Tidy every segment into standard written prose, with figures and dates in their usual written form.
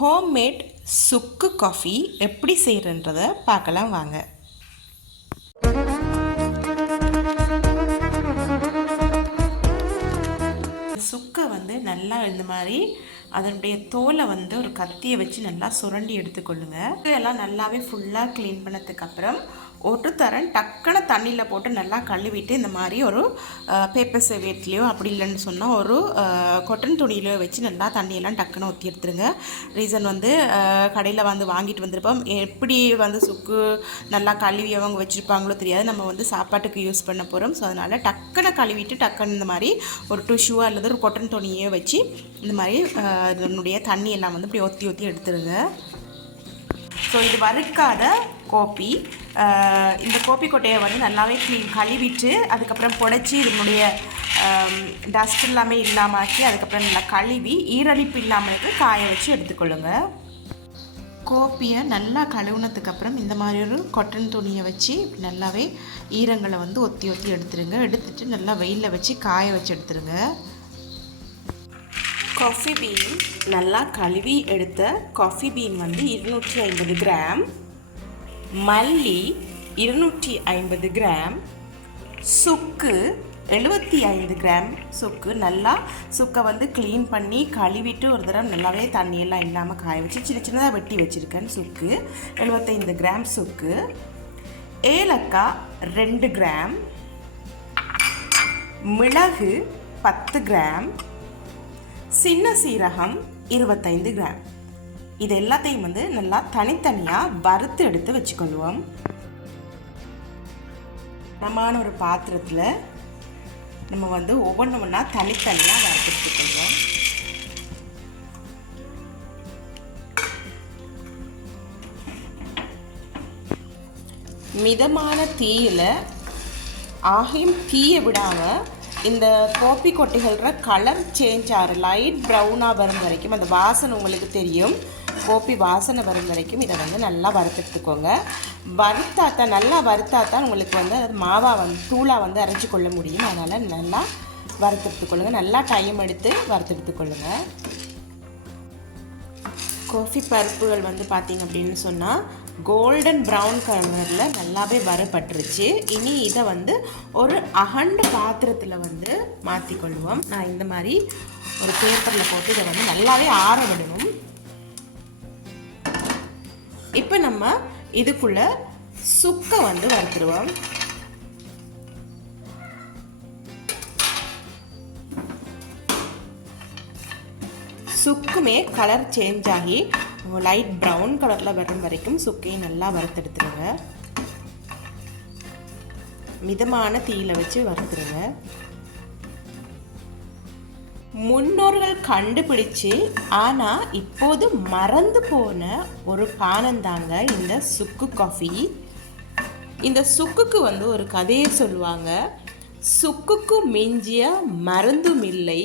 Homemade சுக்கு coffee எப்படி செய்கிறன்றதை பார்க்கலாம் வாங்க. சுக்கை நல்லா இந்த மாதிரி அதனுடைய தோலை ஒரு கத்தியை வச்சு நல்லா சுரண்டி எடுத்துக்கொள்ளுங்க. எல்லாம் நல்லாவே ஃபுல்லாக க்ளீன் பண்ணதுக்கப்புறம் ஒரு தரம் டக்குன்னு தண்ணியில் போட்டு நல்லா கழுவிட்டு இந்த மாதிரி ஒரு பேப்பர் சேவேட்லேயோ அப்படி இல்லைன்னு சொன்னால் ஒரு கொட்டன் துணியிலையோ வச்சு நல்லா தண்ணியெல்லாம் டக்குன்னு ஊற்றி எடுத்துருங்க. ரீசன் கடையில் வாங்கிட்டு வந்திருப்போம், எப்படி சுக்கு நல்லா கழுவி அவங்க வச்சுருப்பாங்களோ தெரியாது, நம்ம சாப்பாட்டுக்கு யூஸ் பண்ண போகிறோம். ஸோ அதனால் டக்குன்னு கழுவிட்டு டக்குன்னு இந்த மாதிரி ஒரு டிஷ்யூவோ அல்லது ஒரு கொட்டன் துணியோ வச்சு இந்த மாதிரி அதனுடைய தண்ணியெல்லாம் இப்படி ஊற்றி எடுத்துருங்க. ஸோ இது வறுக்காத கோப்பி. இந்த கோப்பி கொட்டையை நல்லாவே கழுவிட்டு அதுக்கப்புறம் புடைச்சி இதனுடைய டஸ்ட் எல்லாமே இல்லாமக்கி அதுக்கப்புறம் நல்லா கழுவி ஈரழிப்பு இல்லாமல் காய வச்சு எடுத்துக்கொள்ளுங்க. கோப்பியை நல்லா கழுவுனதுக்கப்புறம் இந்த மாதிரி ஒரு கொட்டன் துணியை வச்சு நல்லாவே ஈரங்களை ஒத்தி எடுத்துருங்க. எடுத்துட்டு நல்லா வெயிலில் வச்சு காய வச்சு எடுத்துருங்க. காஃபி பீன் நல்லா கழுவி எடுத்த காஃபி பீன் 250 கிராம், மல்லி 250 கிராம், சுக்கு 75 கிராம். சுக்கை க்ளீன் பண்ணி கழுவிட்டு ஒரு தடவை நல்லாவே தண்ணியெல்லாம் இல்லாமல் காய வச்சு சின்னதாக வெட்டி வச்சுருக்கேன். சுக்கு 75 கிராம் சுக்கு, ஏலக்காய் 2 கிராம், மிளகு 10 கிராம், சின்ன சீரகம் 25 கிராம். இது எல்லாத்தையும் நல்லா தனித்தனியாக வறுத்து எடுத்து வச்சுக்கொள்வோம். நம்மான ஒரு பாத்திரத்தில் நம்ம ஒவ்வொன்று ஒன்றா தனித்தனியாக வறுத்து எடுத்துக்கொள்வோம். மிதமான தீயில் ஆகியும் தீயை விடாமல் இந்த கோப்பி கொட்டைகள கலர் சேஞ்ச் ஆகிற லைட் ப்ரௌனாக வரும் வரைக்கும், அந்த வாசனை உங்களுக்கு தெரியும், கோப்பி வாசனை வரும் வரைக்கும் இதை நல்லா வறுத்தெடுத்துக்கோங்க. நல்லா வறுத்தாத்தான் உங்களுக்கு அது மாவாக தூளாக அரைச்சி கொள்ள முடியும். அதனால் நல்லா வறுத்தெடுத்துக்கொள்ளுங்க. நல்லா டைம் எடுத்து வறுத்தெடுத்துக்கொள்ளுங்க. காஃபி பருப்புகள் பார்த்திங்க அப்படின்னு சொன்னால் கோல்டன் ப்ரௌன் கலரில் நல்லாவே வறுபட்டுருச்சு. இனி இதை ஒரு அகண்ட பாத்திரத்தில் மாற்றிக்கொள்வோம். நான் இந்த மாதிரி ஒரு பேப்பரில் போட்டு இதை நல்லாவே ஆற விடணும். இப்போ நம்ம இதுக்குள்ளே சுக்கை வறுத்துருவோம். சுக்குமே கலர் சேஞ்ச் ஆகி லைட் ப்ரௌன் கலரில் வரும் வரைக்கும் சுக்கையும் நல்லா வறுத்தெடுத்துருங்க. மிதமான தீயில வச்சு வறுத்துருங்க. முன்னோர்கள் கண்டுபிடிச்சு ஆனால் இப்போது மறந்து போன ஒரு பானந்தாங்க இந்த சுக்கு காஃபி. இந்த சுக்குக்கு ஒரு கதையை சொல்லுவாங்க. சுக்குக்கு மிஞ்சிய மருந்தும் இல்லை,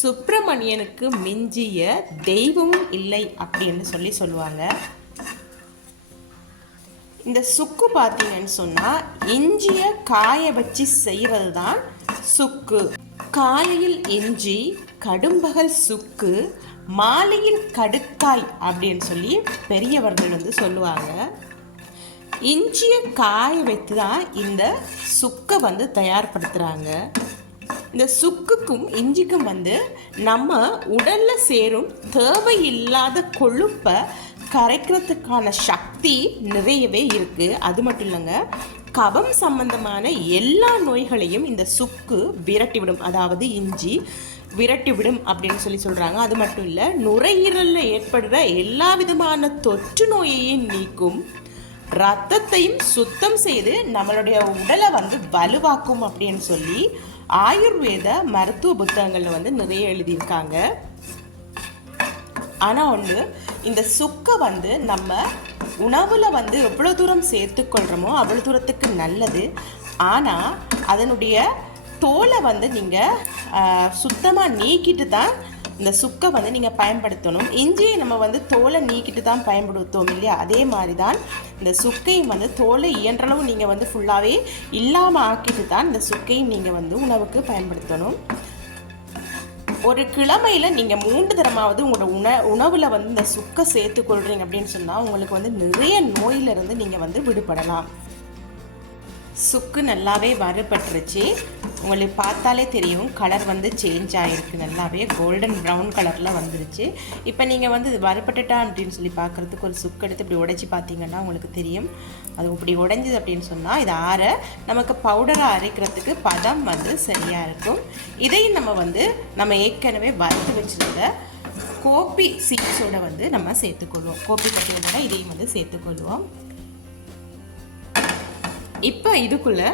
சுப்பிரமணியனுக்கு மிஞ்சிய தெய்வமும் இல்லை அப்படின்னு சொல்லுவாங்க. இந்த சுக்கு பார்த்தீங்கன்னு சொன்னால் இஞ்சியை காய வச்சு செய்கிறது தான் சுக்கு. காலையில் இஞ்சி, கடும்பகல் சுக்கு, மாலையில் கடுக்காய் அப்படின்னு பெரியவர்கள் சொல்லுவாங்க. இஞ்சியை காய வைத்து தான் இந்த சுக்கை தயார்படுத்துகிறாங்க. இந்த சுக்குக்கும் இஞ்சிக்கும் நம்ம உடலில் சேரும் தேவையில்லாத கொழுப்பை கரைக்கிறதுக்கான சக்தி நிறையவே இருக்குது. அது மட்டும் இல்லைங்க, கபம் சம்பந்தமான எல்லா நோய்களையும் இந்த சுக்கு விரட்டிவிடும். அதாவது இஞ்சி விரட்டிவிடும் அப்படின்னு சொல்கிறாங்க. அது மட்டும் இல்லை, நுரையீரலில் ஏற்படுற எல்லா விதமான தொற்று நோயையும் நீக்கும், ரத்தத்தையும் சுத்தம் செய்து நம்மளுடைய உடலை வலுவாக்கும் அப்படின்னு ஆயுர்வேத மருத்துவ புத்தகங்களில் நிறைய எழுதியிருக்காங்க. ஆனால் இந்த சுக்கை நம்ம உணவில் எவ்வளோ தூரம் சேர்த்துக்கொள்கிறோமோ அவ்வளோ தூரத்துக்கு நல்லது. ஆனால் அதனுடைய தோலை நீங்கள் சுத்தமாக நீக்கிட்டு தான் இந்த சுக்கை நீங்கள் பயன்படுத்தணும். இஞ்சியை நம்ம தோலை நீக்கிட்டு தான் பயன்படுத்துவோம் இல்லையா, அதே மாதிரி தான் இந்த சுக்கையும் தோலை இயன்றளவு நீங்கள் ஃபுல்லாகவே இல்லாமல் ஆக்கிட்டு தான் இந்த சுக்கையும் நீங்கள் உணவுக்கு பயன்படுத்தணும். ஒரு கிழமையில் நீங்கள் 3 தரமாவது உங்களோட உணவில் வந்து இந்த சுக்கை சேர்த்துக்கொள்கிறீங்க அப்படின்னு சொன்னால் உங்களுக்கு வந்து நிறைய நோயிலிருந்து நீங்கள் வந்து விடுபடலாம். சுக்கு நல்லாவே வறுபட்டுருச்சு. உங்களுக்கு பார்த்தாலே தெரியும் கலர் வந்து சேஞ்ச் ஆகிருக்கு, நல்லாவே கோல்டன் ப்ரௌன் கலரில் வந்துருச்சு. இப்போ நீங்கள் வந்து இது வறுபட்டுட்டா அப்படின்னு சொல்லி பார்க்குறதுக்கு ஒரு சுக்கு எடுத்து இப்படி உடைச்சி பார்த்தீங்கன்னா உங்களுக்கு தெரியும். அது இப்படி உடைஞ்சிது அப்படின்னு சொன்னால் இது ஆற நமக்கு பவுடராக அரைக்கிறதுக்கு பதம் வந்து சரியாக இருக்கும். இதையும் நம்ம ஏற்கனவே வறுத்து வச்சுருந்த கோபி சீட்ஸோட வந்து நம்ம சேர்த்துக்கொள்வோம். கோபி கட்டையோட இதையும் வந்து சேர்த்துக்கொள்வோம். இப்போ இதுக்குள்ளே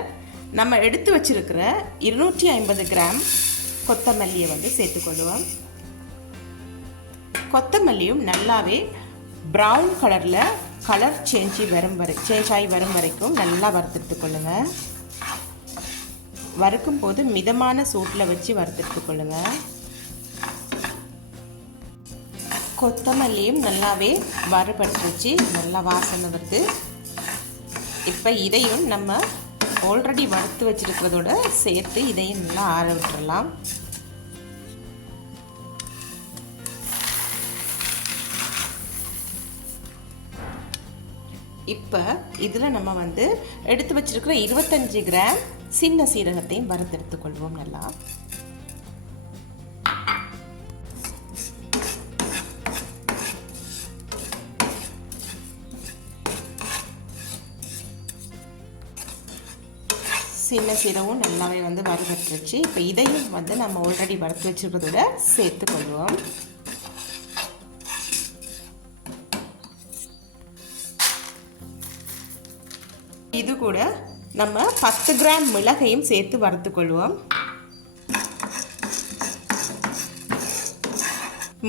நம்ம எடுத்து வச்சிருக்கிற 250 கிராம் கொத்தமல்லியை வந்து சேர்த்துக்கொள்வோம். கொத்தமல்லியும் நல்லாவே ப்ரௌன் கலர் சேஞ்ச் ஆகி வரும் வரைக்கும் நல்லா வறுத்துட்டுக்கொள்ளுங்க. வறுக்கும் போது மிதமான சூட்டில் வச்சு வறுத்துட்டுக்கொள்ளுங்க. கொத்தமல்லியும் நல்லாவே வறுபட்டுருச்சு, நல்லா வாசனை வருது. இப்போ இதையும் நம்ம ஆல்ரெடி வறுத்து வச்சுருக்கிறதோட சேர்த்து இதையும் நல்லா ஆற விட்டுறலாம். இப்போ இதில் நம்ம வந்து எடுத்து வச்சுருக்கிற 25 கிராம் சின்ன சீரகத்தையும் வறுத்தெடுத்துக்கொள்வோம் நல்லா. சின்ன சீரகம் நல்லாவே வந்து வறுபட்டுருச்சு. இப்போ இதையும் வந்து நம்ம ஆல்ரெடி வறுத்து வச்சுருக்கிறதோட சேர்த்துக்கொள்வோம். இது கூட நம்ம 10 கிராம் மிளகையும் சேர்த்து வறுத்துக்கொள்வோம்.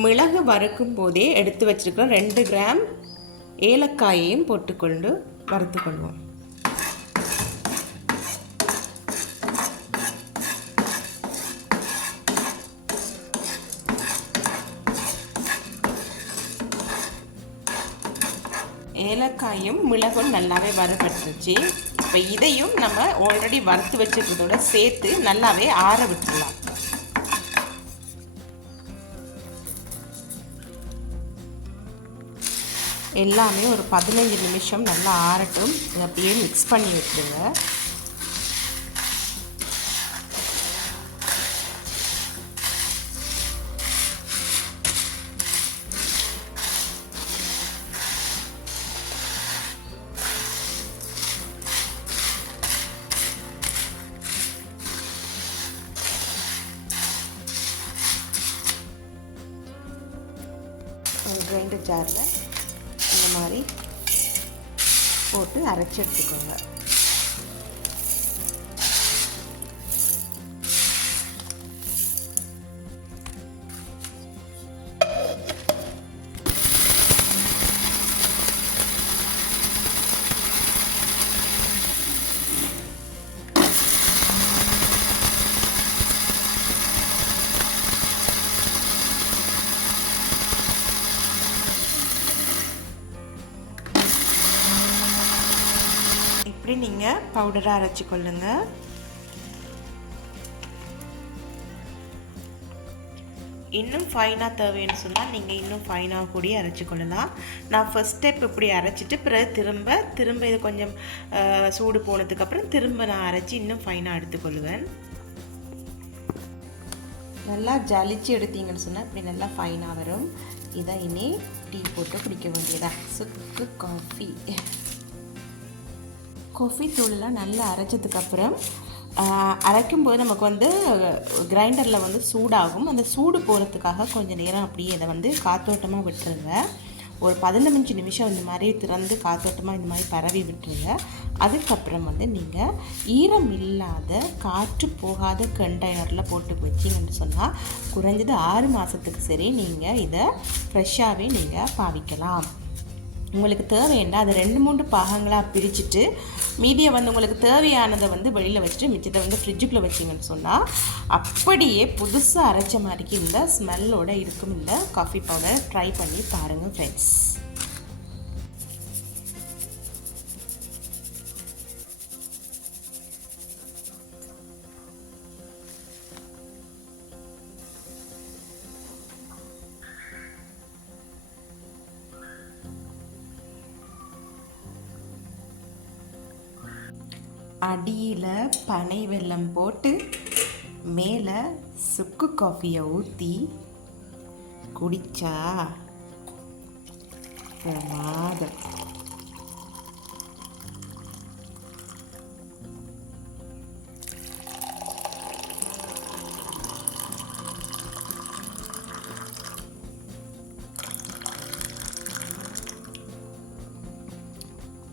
மிளகு வறுக்கும் போதே எடுத்து வச்சிருக்கிற 2 கிராம் ஏலக்காயையும் போட்டுக்கொண்டு வறுத்துக்கொள்வோம். ஏலக்காயும் மிளகும் நல்லாவே வறுபட்டுருச்சு. இப்போ இதையும் நம்ம ஆல்ரெடி வறுத்து வச்சுக்கிறதோட சேர்த்து நல்லாவே ஆற விட்டுடலாம். எல்லாமே ஒரு 15 நிமிஷம் நல்லா ஆறட்டும். இதை அப்படியே மிக்ஸ் பண்ணி விட்டுருங்க. கிரைண்டர் ஜாரில் இந்த மாதிரி போட்டு அரைச்சி எடுத்துக்கோங்க. இப்படி நீங்கள் பவுடராக அரைச்சி கொள்ளுங்க. இன்னும் ஃபைனாக தேவைன்னு சொன்னால் நீங்கள் இன்னும் ஃபைனாக கூடி அரைச்சி கொள்ளலாம். நான் ஃபஸ்ட் ஸ்டெப் இப்படி அரைச்சிட்டு பிறகு திரும்ப இது கொஞ்சம் சூடு போனதுக்கப்புறம் திரும்ப நான் அரைச்சி இன்னும் ஃபைனாக எடுத்துக்கொள்ளுவேன். நல்லா ஜலிச்சு எடுத்தீங்கன்னு சொன்னால் இப்படி நல்லா ஃபைனாக வரும். இதை இனி டீ போட்டு குடிக்க வேண்டியதா. சுக்கு காஃபி தூளெலாம் நல்லா அரைச்சதுக்கப்புறம் அரைக்கும்போது நமக்கு வந்து கிரைண்டரில் வந்து சூடாகும். அந்த சூடு போகிறதுக்காக கொஞ்சம் நேரம் அப்படியே இதை வந்து காத்தோட்டமாக விட்டுருங்க. ஒரு 15 நிமிஷம் இந்த மாதிரி திறந்து காத்தோட்டமாக இந்த மாதிரி பரவி விட்டுருங்க. அதுக்கப்புறம் வந்து நீங்கள் ஈரம் இல்லாத காற்று போகாத கண்டெய்னரில் போட்டு வச்சிங்கன்னு சொன்னால் குறைஞ்சது 6 மாதத்துக்கு சரி நீங்கள் இதை ஃப்ரெஷ்ஷாகவே நீங்கள் பாவிக்கலாம். உங்களுக்கு தேவைன்னா அதை 2-3 பாகங்களாக பிரிச்சுட்டு மீதியை வந்து உங்களுக்கு தேவையானதை வந்து வெளியில் வச்சுட்டு மிச்சத்தை வந்து ஃப்ரிட்ஜுக்குள்ளே வச்சிங்கன்னு சொன்னால் அப்படியே புதுசாக அரைச்ச மாதிரிக்கு இந்த ஸ்மெல்லோடு இருக்கும் இந்த காஃபி பவுடர். ட்ரை பண்ணி பாருங்கள் ஃப்ரெண்ட்ஸ். அடியில் பனை வெல்லம் போட்டு மேலே சுக்கு காஃபியை ஊற்றி குடிச்சா பிரமாதம்.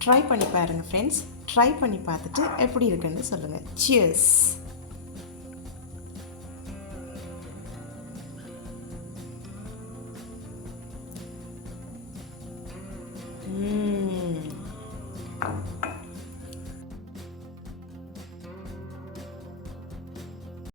ட்ரை பண்ணி பாருங்கள் ஃப்ரெண்ட்ஸ். ட்ரை பண்ணி பார்த்துட்டு எப்படி இருக்குன்னு சொல்லுங்கள். சியர்ஸ்.